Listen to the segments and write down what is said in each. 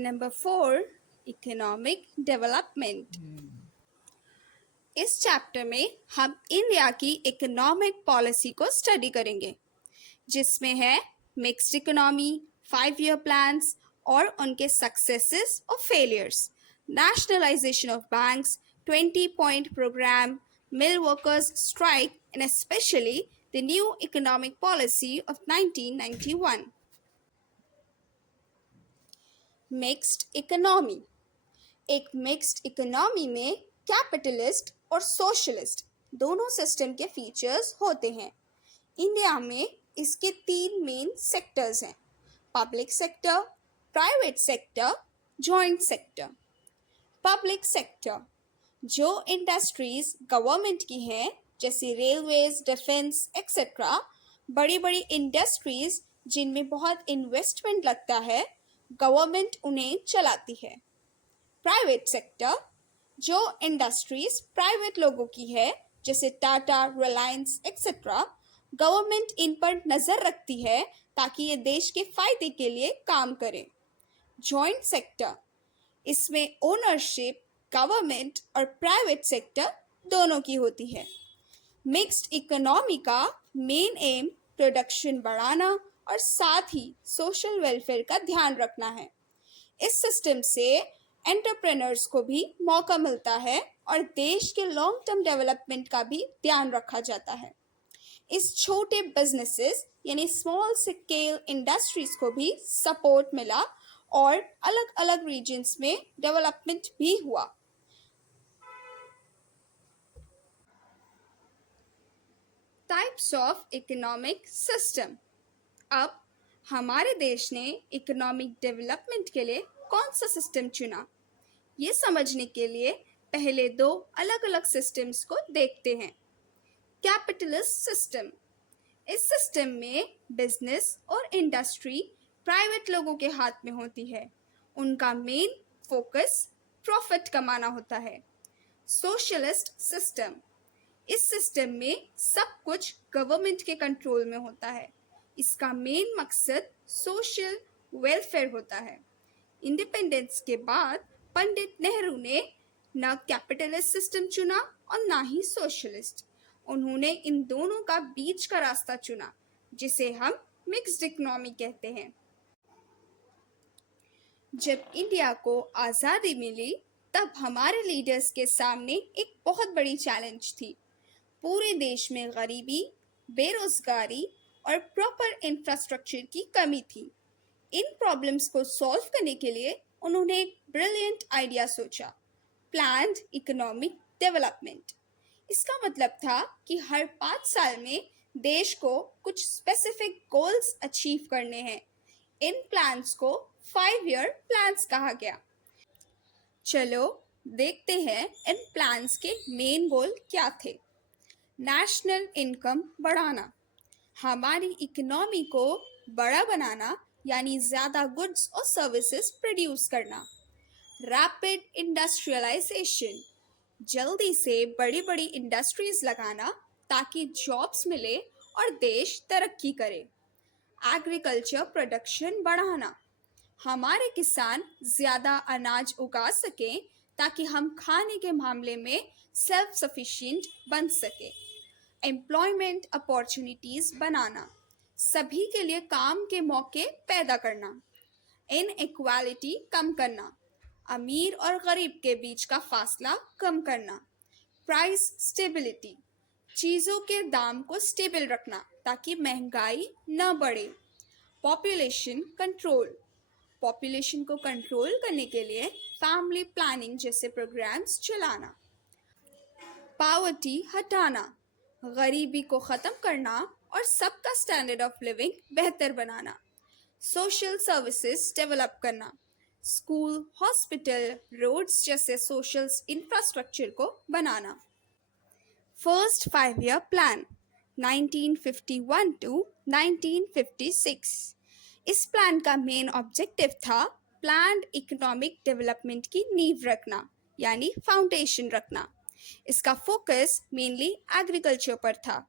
Chapter number 4 economic development. इस chapter में हम इंडिया की इकोनॉमिक पॉलिसी को स्टडी करेंगे, जिसमें है मिक्स्ड इकोनॉमी, 5 ईयर प्लान्स और उनके सक्सेसेस और failures, nationalisation of banks, 20 point programme, mill workers strike and especially the new economic policy of 1991। Mixed economy. एक मिक्स्ड इकोनॉमी में कैपिटलिस्ट और सोशलिस्ट दोनों सिस्टम के फीचर्स होते हैं। इंडिया में इसके 3 मेन सेक्टर्स हैं: public sector, private sector, joint sector. Public sector जो इंडस्ट्रीज गवर्नमेंट की हैं, जैसे रेलवेज, डिफेंस एक्सेट्रा, बड़ी बड़ी इंडस्ट्रीज जिनमें बहुत इन्वेस्टमेंट लगता है, गवर्नमेंट उन्हें चलाती है। प्राइवेट सेक्टर जो इंडस्ट्रीज प्राइवेट लोगों की है, जैसे Tata, Reliance etcetera, government in पर नज़र रखती है ताकि ये देश के फायदे के लिए काम करें। जॉइंट सेक्टर, इसमें ओनरशिप गवर्नमेंट और प्राइवेट सेक्टर दोनों की होती है। मिक्स्ड इकोनॉमी का मेन एम प्रोडक्शन बढ़ाना और साथ ही सोशल वेलफेयर का ध्यान रखना है। इस सिस्टम से एंटरप्रेन्योर्स को भी मौका मिलता है और देश के लॉन्ग टर्म डेवलपमेंट का भी ध्यान रखा जाता है। इस छोटे बिजनेसेस यानी स्मॉल स्केल इंडस्ट्रीज को भी सपोर्ट मिला और अलग अलग रीजन्स में डेवलपमेंट भी हुआ। Types of economic system. अब हमारे देश ने इकोनॉमिक डेवलपमेंट के लिए कौन सा सिस्टम चुना, ये समझने के लिए पहले 2 अलग अलग सिस्टम्स को देखते हैं। Capitalist system. इस सिस्टम में बिजनेस और इंडस्ट्री प्राइवेट लोगों के हाथ में होती है। उनका मेन फोकस प्रॉफिट कमाना होता है। Socialist system. इस सिस्टम में सब कुछ गवर्नमेंट के कंट्रोल में होता है। इसका मेन मकसद सोशल वेलफेयर होता है। इंडिपेंडेंस के बाद पंडित नेहरू ने न कैपिटलिस्ट सिस्टम चुना और ना ही सोशलिस्ट। उन्होंने इन दोनों का बीच का रास्ता चुना, जिसे हम मिक्स्ड इकोनॉमी कहते हैं। जब इंडिया को आज़ादी मिली, तब हमारे लीडर्स के सामने एक बहुत बड़ी चैलेंज थी। पूरे देश में गरीबी, बेरोजगारी और प्रॉपर इंफ्रास्ट्रक्चर की कमी थी। इन प्रॉब्लम्स को सॉल्व करने के लिए उन्होंने एक ब्रिलियंट आइडिया सोचा, प्लान्ड इकोनॉमिक डेवलपमेंट। इसका मतलब था कि हर 5 साल में देश को कुछ स्पेसिफिक गोल्स अचीव करने हैं। इन प्लान्स को 5 ईयर प्लान्स कहा गया। चलो देखते हैं इन प्लान्स के मेन गोल क्या थे। नेशनल इनकम बढ़ाना, हमारी इकोनॉमी को बड़ा बनाना यानी ज़्यादा गुड्स और सर्विसेज प्रोड्यूस करना। रैपिड इंडस्ट्रियलाइजेशन, जल्दी से बड़ी बड़ी इंडस्ट्रीज लगाना ताकि जॉब्स मिले और देश तरक्की करे। एग्रीकल्चर प्रोडक्शन बढ़ाना, हमारे किसान ज़्यादा अनाज उगा सकें ताकि हम खाने के मामले में सेल्फ सफिशिएंट बन सके। एम्प्लॉयमेंट अपॉर्चुनिटीज़ बनाना, सभी के लिए काम के मौके पैदा करना। इनइक्वालिटी कम करना, अमीर और गरीब के बीच का फासला कम करना। प्राइस स्टेबिलिटी, चीज़ों के दाम को स्टेबल रखना ताकि महंगाई न बढ़े। पॉपुलेशन कंट्रोल, पॉपुलेशन को कंट्रोल करने के लिए फैमिली प्लानिंग जैसे प्रोग्राम्स चलाना। पॉवर्टी हटाना, गरीबी को ख़त्म करना और सबका स्टैंडर्ड ऑफ लिविंग बेहतर बनाना। सोशल सर्विसेज डेवलप करना, स्कूल, हॉस्पिटल, रोड्स जैसे सोशल इंफ्रास्ट्रक्चर को बनाना। First 5 year plan 1951 to 1956। इस प्लान का मेन ऑब्जेक्टिव था प्लान्ड इकोनॉमिक डेवलपमेंट की नींव रखना, यानी फाउंडेशन रखना। इसका फोकस मेनली एग्रीकल्चर पर था,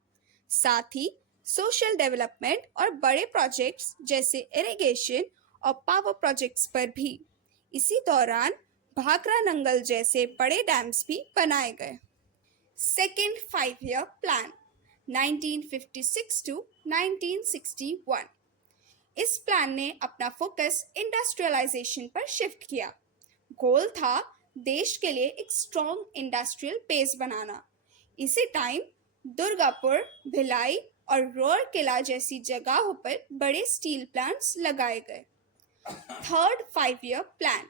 साथ ही सोशल डेवलपमेंट और बड़े प्रोजेक्ट्स जैसे इरिगेशन और पावर प्रोजेक्ट्स पर भी। इसी दौरान भाखरा नंगल जैसे बड़े डैम्स भी बनाए गए। Second 5 year plan 1956 to 1961। इस प्लान ने अपना फोकस इंडस्ट्रियलाइजेशन पर शिफ्ट किया। गोल था देश के लिए एक स्ट्रॉन्ग इंडस्ट्रियल बेस बनाना। इसी टाइम दुर्गापुर, भिलाई और रोरकेला जैसी जगहों पर बड़े स्टील प्लांट्स लगाए गए। Third 5 year plan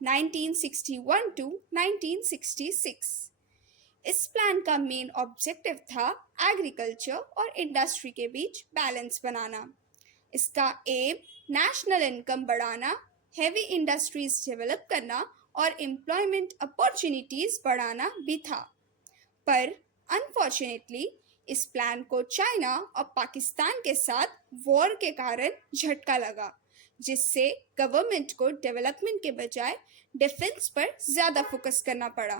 1961 to 1966। इस प्लान का मेन ऑब्जेक्टिव था एग्रीकल्चर और इंडस्ट्री के बीच बैलेंस बनाना। इसका एम नेशनल इनकम बढ़ाना, हेवी इंडस्ट्रीज डेवलप करना और एम्प्लॉयमेंट अपॉर्चुनिटीज बढ़ाना भी था। पर अनफॉर्चुनेटली इस प्लान को चाइना और पाकिस्तान के साथ वॉर के कारण झटका लगा, जिससे गवर्नमेंट को डेवलपमेंट के बजाय डिफेंस पर ज्यादा फोकस करना पड़ा।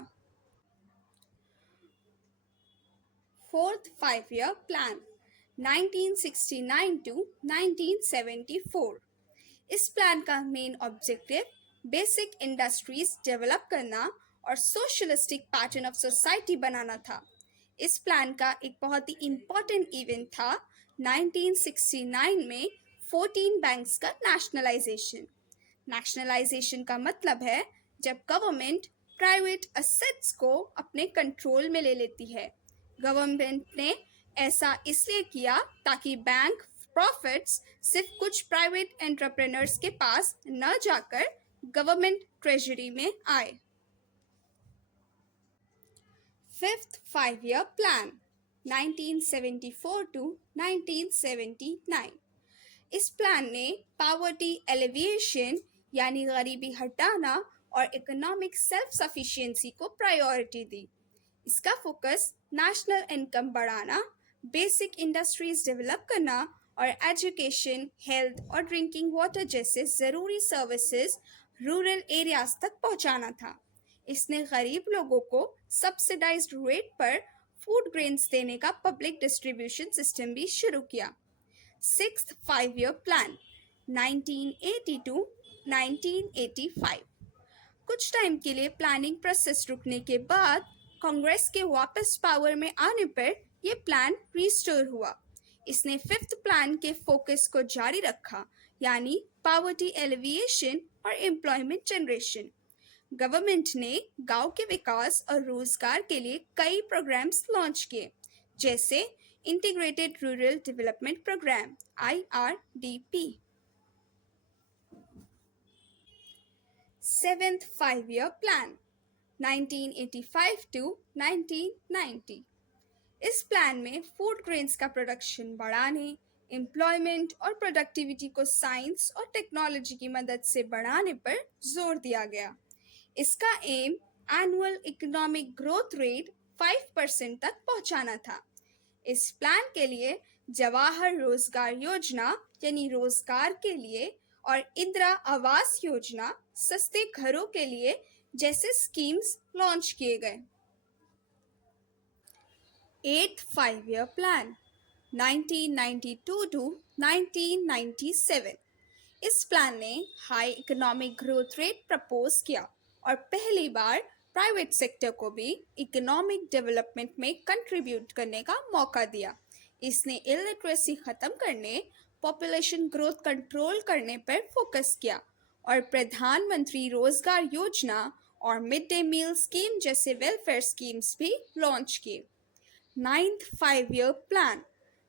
Fourth 5 year plan 1969 to 1974। इस प्लान का main objective basic industries develop करना और सोशलिस्टिक पैटर्न ऑफ सोसाइटी बनाना था। इस प्लान का एक बहुत ही इम्पोर्टेंट इवेंट था 1969 में 14 बैंक्स का नेशनलाइजेशन। नेशनलाइजेशन का मतलब है जब गवर्नमेंट प्राइवेट असेट्स को अपने कंट्रोल में ले लेती है। गवर्नमेंट ने ऐसा इसलिए किया ताकि बैंक प्रॉफिट्स सिर्फ कुछ प्राइवेट एंटरप्रेन्योर्स के पास न जाकर गवर्नमेंट ट्रेजरी में आए। Fifth 5 year plan 1974 to 1979। इस प्लान ने पॉवर्टी एलिविएशन यानी गरीबी हटाना और इकोनॉमिक सेल्फ सफिशिएंसी को प्रायोरिटी दी। इसका फोकस नेशनल इनकम बढ़ाना, बेसिक इंडस्ट्रीज डेवलप करना और एजुकेशन, हेल्थ और ड्रिंकिंग वाटर जैसे ज़रूरी सर्विसेज रूरल एरियाज तक पहुंचाना था। इसने गरीब लोगों को सब्सिडाइज्ड रेट पर फूड ग्रेन्स देने का पब्लिक डिस्ट्रीब्यूशन सिस्टम भी शुरू किया। Sixth 5 year plan 1980 to 1985। कुछ टाइम के लिए प्लानिंग प्रोसेस रुकने के बाद कांग्रेस के वापस पावर में आने पर यह प्लान रिस्टोर हुआ। इसने फिफ्थ प्लान के फोकस को जारी रखा, यानी पॉवर्टी एलिविएशन और एम्प्लॉयमेंट जनरेशन। गवर्नमेंट ने गांव के विकास और रोजगार के लिए कई प्रोग्राम्स लॉन्च किए, जैसे integrated rural development programme IRDP। Seventh 5 year plan 1985 to 1990। इस प्लान में फूड ग्रेन्स का प्रोडक्शन बढ़ाने, एम्प्लॉयमेंट और प्रोडक्टिविटी को साइंस और टेक्नोलॉजी की मदद से बढ़ाने पर जोर दिया गया। इसका aim annual economic growth rate 5% तक पहुंचाना था। इस प्लान के लिए जवाहर रोजगार योजना यानी रोजगार के लिए और इंदिरा आवास योजना सस्ते घरों के लिए जैसे स्कीम्स लॉन्च किए गए। Eighth 5 year plan 1992 to 1997। इस प्लान ने high economic growth rate propose किया और पहली बार प्राइवेट सेक्टर को भी इकोनॉमिक डेवलपमेंट में कंट्रीब्यूट करने का मौका दिया। इसने इलिटरेसी खत्म करने, पॉपुलेशन ग्रोथ कंट्रोल करने पर फोकस किया और प्रधानमंत्री रोजगार योजना और मिड डे मील स्कीम जैसे वेलफेयर स्कीम्स भी लॉन्च किए। Ninth 5 year plan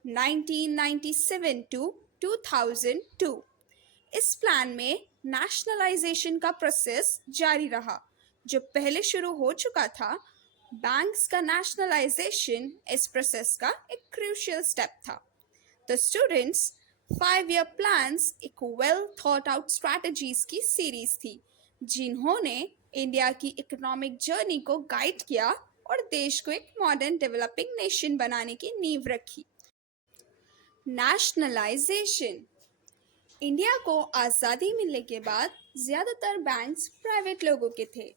1997 to 2002। इस प्लान में नेशनलाइजेशन का प्रोसेस जारी रहा, जो पहले शुरू हो चुका था। बैंक्स का नेशनलाइजेशन इस प्रोसेस का एक क्रूशियल स्टेप था। द स्टूडेंट्स 5 ईयर प्लान्स एक वेल थॉट आउट स्ट्रैटेजीज की सीरीज थी, जिन्होंने इंडिया की इकोनॉमिक जर्नी को गाइड किया और देश को एक मॉडर्न डेवलपिंग नेशन बनाने की नींव रखी। नेशनलाइजेशन। इंडिया को आज़ादी मिलने के बाद ज़्यादातर बैंक्स प्राइवेट लोगों के थे।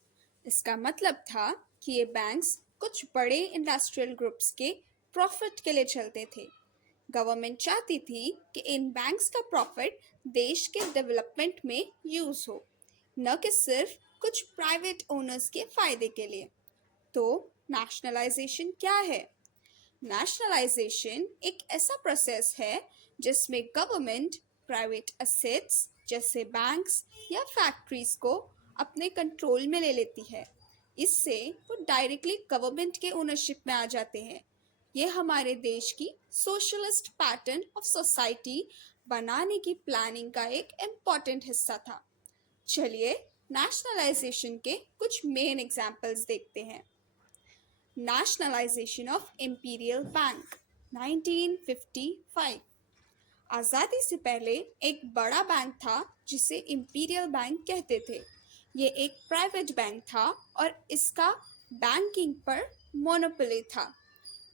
इसका मतलब था कि ये बैंक्स कुछ बड़े इंडस्ट्रियल ग्रुप्स के प्रॉफिट के लिए चलते थे। गवर्नमेंट चाहती थी कि इन बैंक्स का प्रॉफिट देश के डेवलपमेंट में यूज़ हो। न कि सिर्फ कुछ प्राइवेट ओनर्स के फायदे के लिए। तो नेशनलाइजेशन क्या है? नेशनलाइजेशन एक ऐसा प्रोसेस है जिसमें गवर्नमेंट प्राइवेट एसेट्स जैसे बैंक्स या फैक्ट्रीज को अपने कंट्रोल में ले लेती है। इससे वो डायरेक्टली गवर्नमेंट के ओनरशिप में आ जाते हैं। ये हमारे देश की सोशलिस्ट पैटर्न ऑफ सोसाइटी बनाने की प्लानिंग का एक इम्पॉर्टेंट हिस्सा था। चलिए नेशनलाइजेशन के कुछ मेन एग्जाम्पल्स देखते हैं। Nationalisation of imperial bank 1955। आज़ादी से पहले एक बड़ा बैंक था जिसे इंपीरियल बैंक कहते थे। ये एक प्राइवेट बैंक था और इसका बैंकिंग पर मोनोपोली था।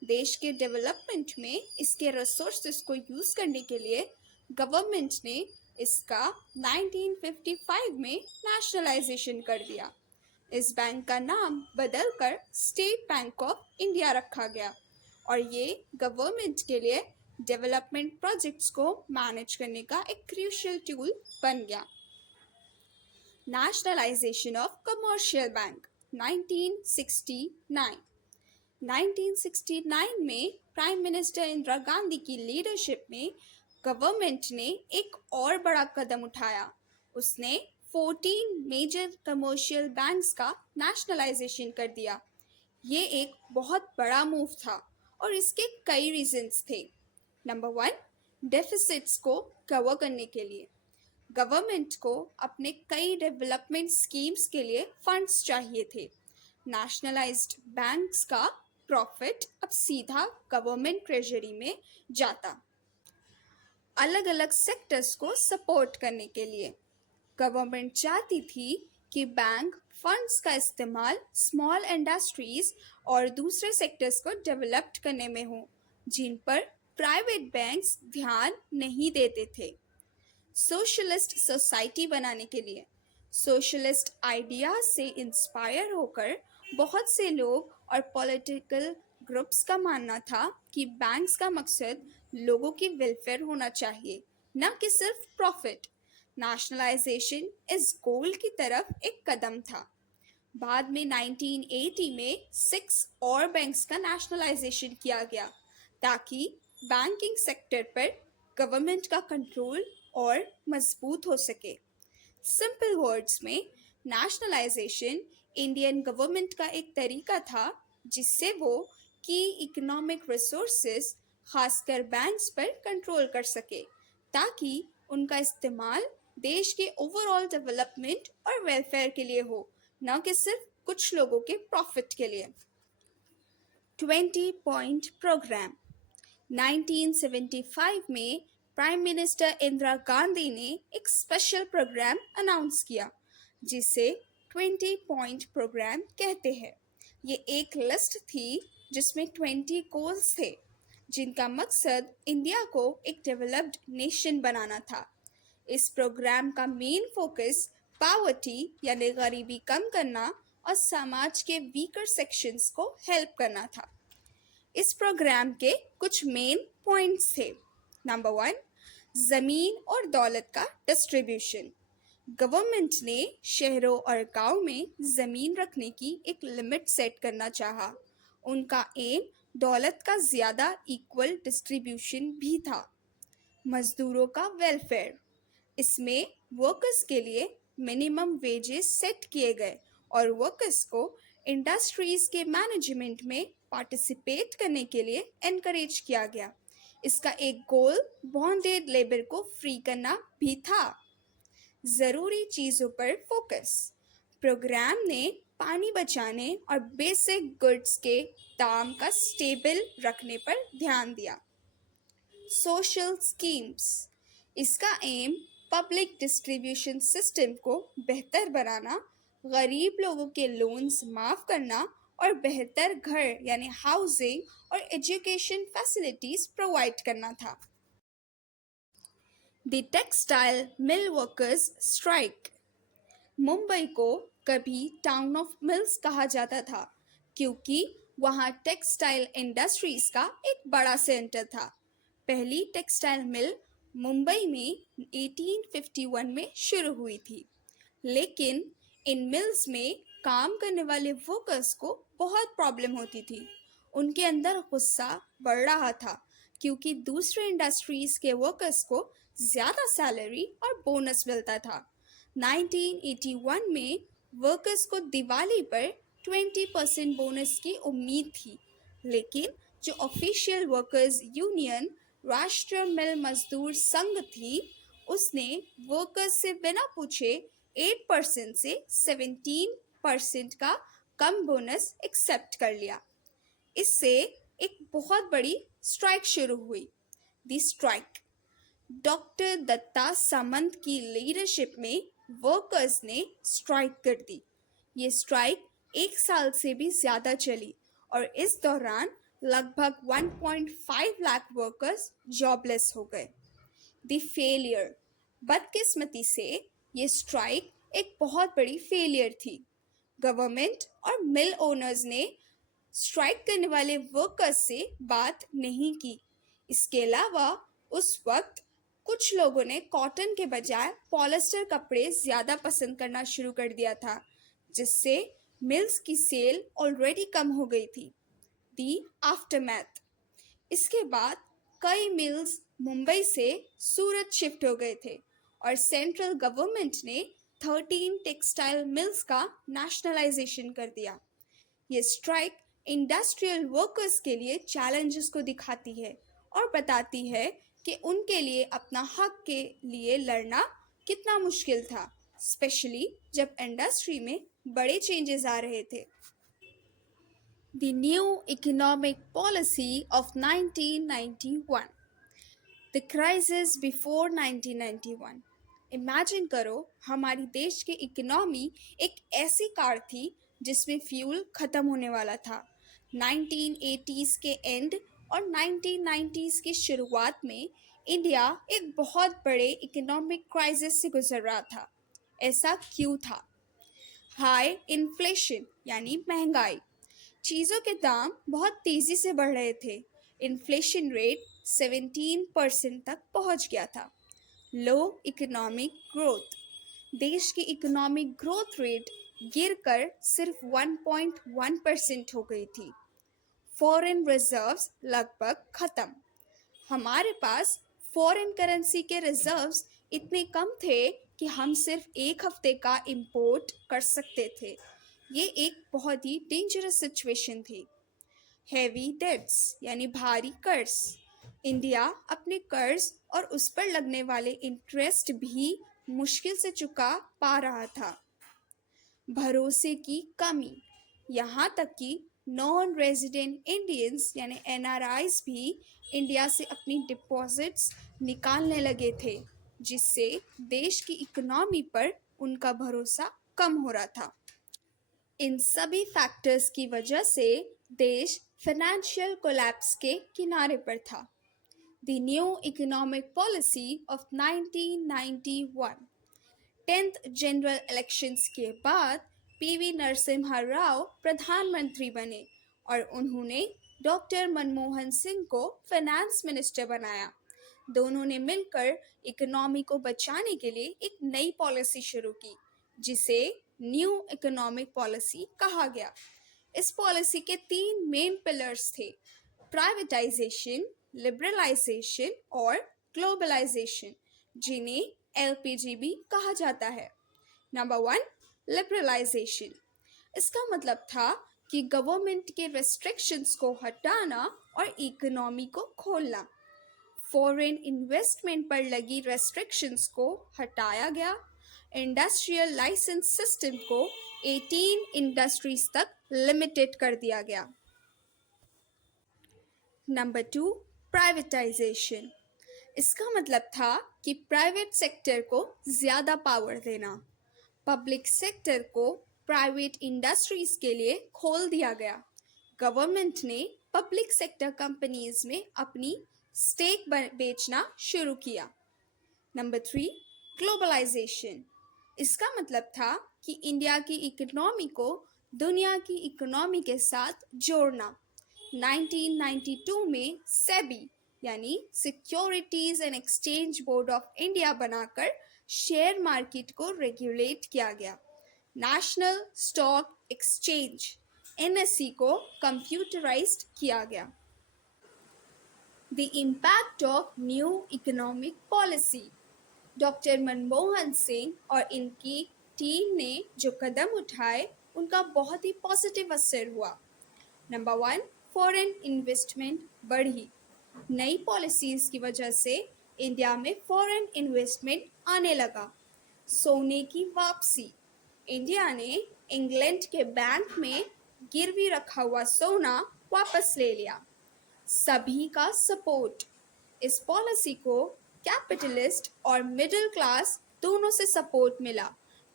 देश के डेवलपमेंट में इसके रिसोर्सेज को यूज करने के लिए गवर्नमेंट ने इसका 1955 में नेशनलाइजेशन कर दिया। इस बैंक का नाम बदलकर स्टेट बैंक ऑफ इंडिया रखा गया और ये गवर्नमेंट के लिए डेवलपमेंट प्रोजेक्ट्स को मैनेज करने का एक क्रूशियल टूल बन गया। Nationalisation of commercial bank 1969। 1969 में प्राइम मिनिस्टर इंदिरा गांधी की लीडरशिप में गवर्नमेंट ने एक और बड़ा कदम उठाया। उसने 14 मेजर कमर्शियल बैंक्स का नेशनलाइजेशन कर दिया। ये एक बहुत बड़ा मूव था और इसके कई रीजंस थे। नंबर 1, डेफिसिट्स को कवर करने के लिए। गवर्नमेंट को अपने कई डेवलपमेंट स्कीम्स के लिए फंड्स चाहिए थे। नेशनलाइज्ड बैंक्स का प्रॉफिट अब सीधा गवर्नमेंट ट्रेजरी में जाता। अलग अलग सेक्टर्स को सपोर्ट करने के लिए गवर्नमेंट चाहती थी कि बैंक फंड्स का इस्तेमाल स्मॉल इंडस्ट्रीज और दूसरे सेक्टर्स को डेवलप करने में हो जिन पर प्राइवेट बैंक्स ध्यान नहीं देते थे। सोशलिस्ट सोसाइटी बनाने के लिए सोशलिस्ट आइडिया से इंस्पायर होकर बहुत से लोग और पॉलिटिकल ग्रुप्स का मानना था कि बैंक्स का मकसद लोगों की वेलफेयर होना चाहिए, न कि सिर्फ प्रॉफिट। नेशनलाइजेशन इस गोल की तरफ एक कदम था। बाद में 1980 में 6 और बैंक्स का नेशनलाइजेशन किया गया ताकि बैंकिंग सेक्टर पर गवर्नमेंट का कंट्रोल और मजबूत हो सके। सिंपल वर्ड्स में नेशनलाइजेशन इंडियन गवर्नमेंट का एक तरीका था जिससे वो की इकोनॉमिक रिसोर्सेज खासकर बैंक्स पर कंट्रोल कर सके ताकि उनका इस्तेमाल देश के ओवरऑल डेवलपमेंट और वेलफेयर के लिए हो, न कि सिर्फ कुछ लोगों के प्रॉफिट के लिए। 20 पॉइंट प्रोग्राम 1975 में प्राइम मिनिस्टर इंदिरा गांधी ने एक स्पेशल प्रोग्राम अनाउंस किया जिसे 20 पॉइंट प्रोग्राम कहते हैं। ये एक लिस्ट थी जिसमें 20 गोल्स थे जिनका मकसद इंडिया को एक डेवलप्ड नेशन बनाना था। इस प्रोग्राम का मेन फोकस पावर्टी यानी गरीबी कम करना और समाज के वीकर सेक्शंस को हेल्प करना था। इस प्रोग्राम के कुछ मेन पॉइंट्स थे। नंबर 1, जमीन और दौलत का डिस्ट्रीब्यूशन। गवर्नमेंट ने शहरों और गांव में जमीन रखने की एक लिमिट सेट करना चाहा। उनका एम दौलत का ज्यादा इक्वल डिस्ट्रीब्यूशन भी था। मजदूरों का वेलफेयर, इसमें वर्कर्स के लिए मिनिमम वेजेस सेट किए गए और वर्कर्स को इंडस्ट्रीज के मैनेजमेंट में पार्टिसिपेट करने के लिए एनकरेज किया गया। इसका एक गोल बॉन्डेड लेबर को फ्री करना भी था। जरूरी चीजों पर फोकस, प्रोग्राम ने पानी बचाने और बेसिक गुड्स के दाम का स्टेबल रखने पर ध्यान दिया। सोशल स्कीम्स, इसका एम पब्लिक डिस्ट्रीब्यूशन सिस्टम को बेहतर बनाना, गरीब लोगों के लोन्स माफ करना और बेहतर घर यानी हाउसिंग और एजुकेशन फैसिलिटीज प्रोवाइड करना था। The textile mill workers strike. Mumbai को कभी टाउन ऑफ मिल्स कहा जाता था क्योंकि वहाँ टेक्सटाइल इंडस्ट्रीज का एक बड़ा सेंटर था। पहली टेक्सटाइल मिल मुंबई में 1851 में शुरू हुई थी। लेकिन इन मिल्स में काम करने वाले वर्कर्स को बहुत प्रॉब्लम होती थी। उनके अंदर गुस्सा बढ़ रहा था क्योंकि दूसरे इंडस्ट्रीज के वर्कर्स को ज़्यादा सैलरी और बोनस मिलता था। 1981 में वर्कर्स को दिवाली पर 20% बोनस की उम्मीद थी, लेकिन जो ऑफिशियल वर्कर्स यूनियन राष्ट्रीय मिल मजदूर संघ थी, उसने वर्कर्स से बिना पूछे 8% से 17% का कम बोनस एक्सेप्ट कर लिया। इससे एक बहुत बड़ी स्ट्राइक शुरू हुई। दी स्ट्राइक डॉक्टर दत्ता सामंत की लीडरशिप में वर्कर्स ने स्ट्राइक कर दी। ये स्ट्राइक 1 साल से भी ज़्यादा चली और इस दौरान लगभग 1.5 लाख वर्कर्स जॉबलेस हो गए। द फेलियर बदकिस्मती से ये स्ट्राइक एक बहुत बड़ी फेलियर थी। गवर्नमेंट और मिल ओनर्स ने स्ट्राइक करने वाले वर्कर्स से बात नहीं की। इसके अलावा उस वक्त कुछ लोगों ने कॉटन के बजाय पॉलिस्टर कपड़े ज़्यादा पसंद करना शुरू कर दिया था, जिससे मिल्स की सेल ऑलरेडी कम हो गई थी। दी आफ्टरमैथ इसके बाद कई मिल्स मुंबई से सूरत शिफ्ट हो गए थे और सेंट्रल गवर्नमेंट ने 13 टेक्सटाइल मिल्स का नेशनलाइजेशन कर दिया। ये स्ट्राइक इंडस्ट्रियल वर्कर्स के लिए चैलेंजेस को दिखाती है और बताती है कि उनके लिए अपना हक के लिए लड़ना कितना मुश्किल था, स्पेशली जब इंडस्ट्री में बड़े चेंजेस आ रहे थे। The new economic policy of 1991. The crisis before 1991. Imagine करो हमारी देश की इकोनॉमी एक ऐसी कार थी जिसमें फ्यूल खत्म होने वाला था। 1980s के एंड और 1990s की शुरुआत में इंडिया एक बहुत बड़े इकोनॉमिक क्राइसिस से गुजर रहा था। ऐसा क्यों था? हाई इन्फ्लेशन यानी महंगाई, चीज़ों के दाम बहुत तेज़ी से बढ़ रहे थे। इन्फ्लेशन रेट 17% तक पहुंच गया था। लो इकोनॉमिक ग्रोथ, देश की इकोनॉमिक ग्रोथ रेट गिरकर सिर्फ 1.1% हो गई थी। फॉरेन रिजर्व्स लगभग खत्म। हमारे पास फॉरेन करेंसी के रिजर्व्स इतने कम थे कि हम सिर्फ एक हफ्ते का इंपोर्ट कर सकते थे। ये एक बहुत ही डेंजरस सिचुएशन थी। हैवी डेट्स यानी भारी कर्ज, इंडिया अपने कर्ज और उस पर लगने वाले इंटरेस्ट भी मुश्किल से चुका पा रहा था। भरोसे की कमी, यहाँ तक कि नॉन रेजिडेंट इंडियंस यानी एनआरआईज भी इंडिया से अपनी डिपॉजिट्स निकालने लगे थे, जिससे देश की इकोनॉमी पर उनका भरोसा कम हो रहा था। इन सभी फैक्टर्स की वजह से देश फाइनेंशियल कोलैप्स के किनारे पर था। The new economic policy of 1991। 10th general elections के बाद पीवी नरसिम्हा राव प्रधानमंत्री बने और उन्होंने डॉक्टर मनमोहन सिंह को फाइनेंस मिनिस्टर बनाया। दोनों ने मिलकर इकोनॉमी को बचाने के लिए एक नई पॉलिसी शुरू की, जिसे न्यू इकोनॉमिक पॉलिसी कहा गया। इस पॉलिसी के 3 मेन पिलर्स थे: प्राइवेटाइजेशन, लिबरलाइजेशन और ग्लोबलाइजेशन, जिन्हें एलपीजी भी कहा जाता है। Number 1, liberalisation. इसका मतलब था कि गवर्नमेंट के रेस्ट्रिक्शंस को हटाना और इकोनॉमी को खोलना। फॉरेन इन्वेस्टमेंट पर लगी रेस्ट्रिक्शंस को हटाया गया। इंडस्ट्रियल लाइसेंस सिस्टम को 18 इंडस्ट्रीज तक लिमिटेड कर दिया गया। Number 2, privatisation. इसका मतलब था कि प्राइवेट सेक्टर को ज़्यादा पावर देना। पब्लिक सेक्टर को प्राइवेट इंडस्ट्रीज के लिए खोल दिया गया। गवर्नमेंट ने पब्लिक सेक्टर कंपनीज में अपनी स्टेक बेचना शुरू किया। Number 3, globalisation. इसका मतलब था कि इंडिया की इकोनॉमी को दुनिया की इकोनॉमी के साथ जोड़ना। 1992 में सेबी यानी securities and exchange board of India बनाकर शेयर मार्केट को रेगुलेट किया गया। नेशनल स्टॉक एक्सचेंज एनएसई को कंप्यूटराइज्ड किया गया। The impact of new economic policy. Doctor Manmohan Singh और इनकी टीम ने जो कदम उठाए उनका बहुत ही पॉजिटिव असर हुआ। नंबर 1, फॉरेन इन्वेस्टमेंट बढ़ी। नई पॉलिसीज की वजह से इंडिया में फॉरेन इन्वेस्टमेंट आने लगा। सोने की वापसी। इंडिया ने इंग्लैंड के बैंक में गिरवी रखा हुआ सोना वापस ले लिया। सभी का सपोर्ट। इस पॉलिसी को कैपिटलिस्ट और मिडिल क्लास दोनों से सपोर्ट मिला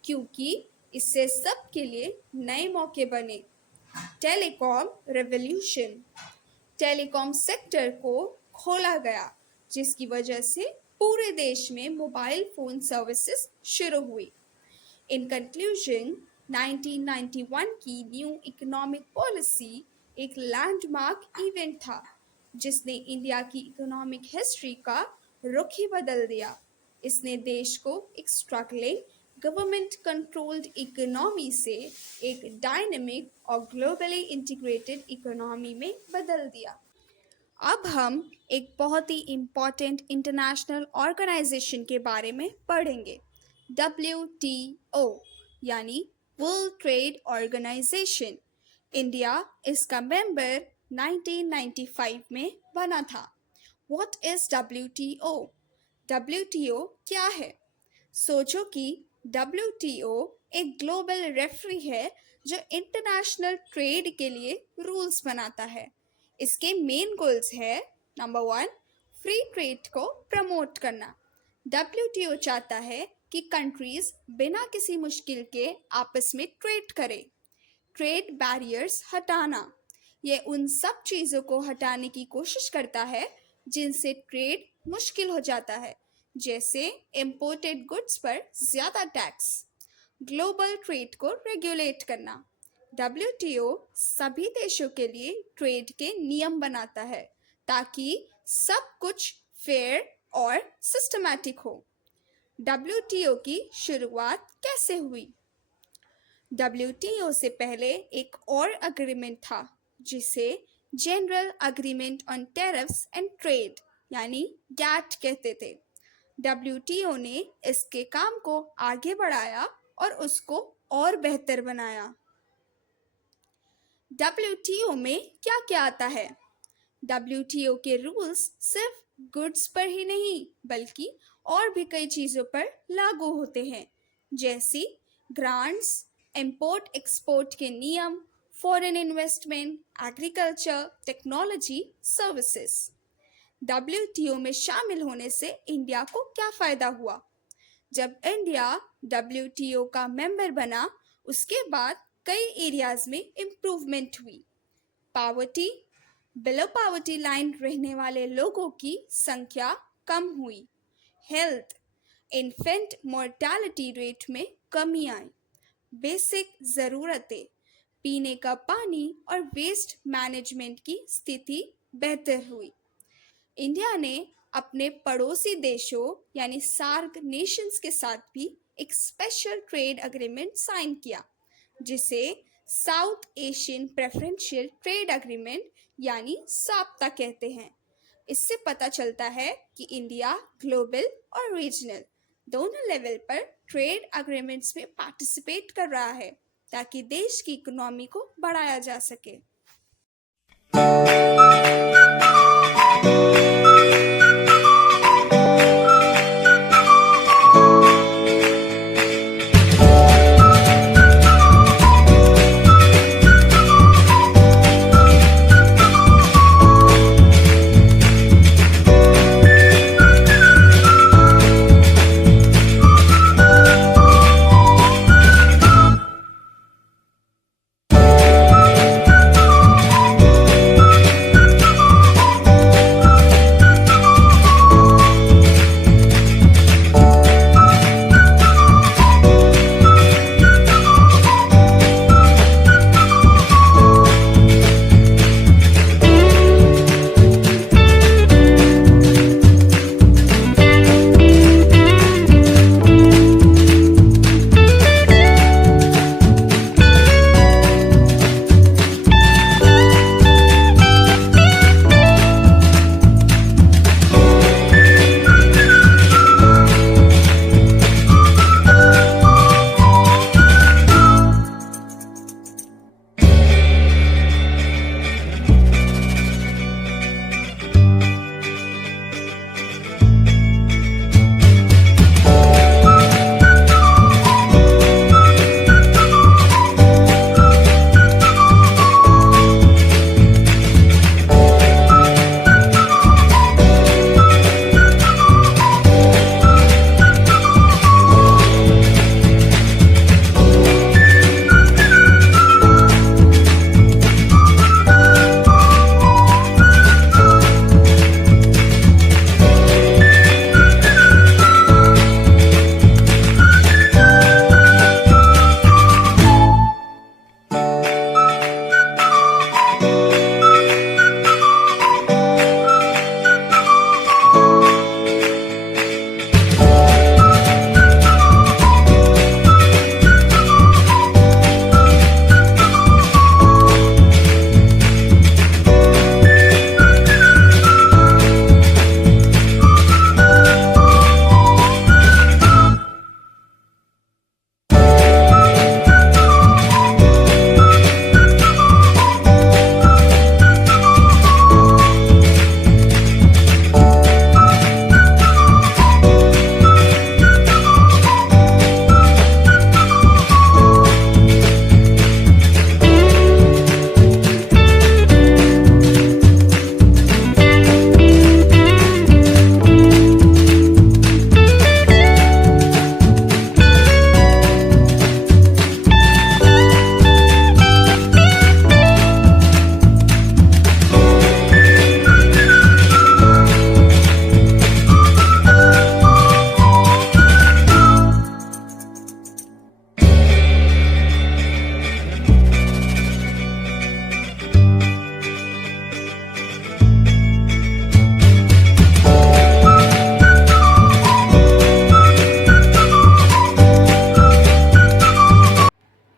क्योंकि इससे सबके लिए नए मौके बने। Telecom revolution. टेलीकॉम सेक्टर को खोला गया जिसकी वजह से पूरे देश में मोबाइल फोन सर्विसेज शुरू हुई। इन कंक्लूजन 1991 की न्यू इकोनॉमिक पॉलिसी एक लैंडमार्क इवेंट था जिसने इंडिया की इकोनॉमिक हिस्ट्री का रुख ही बदल दिया। इसने देश को एक स्ट्रगलिंग गवर्नमेंट कंट्रोल्ड इकोनॉमी से एक डायनेमिक और ग्लोबली इंटीग्रेटेड इकोनॉमी में बदल दिया। अब हम एक बहुत ही इम्पॉर्टेंट इंटरनेशनल ऑर्गेनाइजेशन के बारे में पढ़ेंगे। WTO यानी वर्ल्ड ट्रेड ऑर्गेनाइजेशन। इंडिया इसका मेंबर 1995 में बना था। What is WTO? WTO क्या है? सोचो कि WTO एक ग्लोबल रेफरी है जो इंटरनेशनल ट्रेड के लिए रूल्स बनाता है। इसके मेन गोल्स है नंबर 1, फ्री ट्रेड को प्रमोट करना। WTO चाहता है कि कंट्रीज बिना किसी मुश्किल के आपस में ट्रेड करें। ट्रेड बैरियर्स हटाना, ये उन सब चीज़ों को हटाने की कोशिश करता है जिनसे ट्रेड मुश्किल हो जाता है, जैसे इम्पोर्टेड गुड्स पर ज़्यादा टैक्स। ग्लोबल ट्रेड को रेगुलेट करना। WTO सभी देशों के लिए ट्रेड के नियम बनाता है ताकि सब कुछ फेयर और सिस्टमैटिक हो। WTO की शुरुआत कैसे हुई? WTO से पहले एक और अग्रीमेंट था जिसे general agreement on tariffs and trade यानी GATT कहते थे। WTO ने इसके काम को आगे बढ़ाया और उसको और बेहतर बनाया। WTO में क्या क्या आता है? WTO के रूल्स सिर्फ गुड्स पर ही नहीं बल्कि और भी कई चीज़ों पर लागू होते हैं, जैसी ग्रांट्स, इंपोर्ट एक्सपोर्ट के नियम, foreign investment, agriculture, technology, services. WTO में शामिल होने से इंडिया को क्या फ़ायदा हुआ? जब इंडिया WTO का मेंबर बना उसके बाद कई एरियाज में इम्प्रूवमेंट हुई। पावर्टी, बिलो पावर्टी लाइन रहने वाले लोगों की संख्या कम हुई। हेल्थ, इन्फेंट मोर्टालिटी रेट में कमी आई। बेसिक ज़रूरतें, पीने का पानी और वेस्ट मैनेजमेंट की स्थिति बेहतर हुई। इंडिया ने अपने पड़ोसी देशों यानी सार्क नेशंस के साथ भी एक स्पेशल ट्रेड एग्रीमेंट साइन किया जिसे south Asian preferential trade agreement यानी साप्ता कहते हैं। इससे पता चलता है कि इंडिया ग्लोबल और रीजनल दोनों लेवल पर ट्रेड एग्रीमेंट्स में पार्टिसिपेट कर रहा है ताकि देश की इकोनॉमी को बढ़ाया जा सके।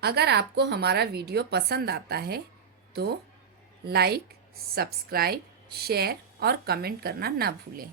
अगर आपको हमारा वीडियो पसंद आता है तो लाइक, सब्सक्राइब, शेयर और कमेंट करना ना भूलें।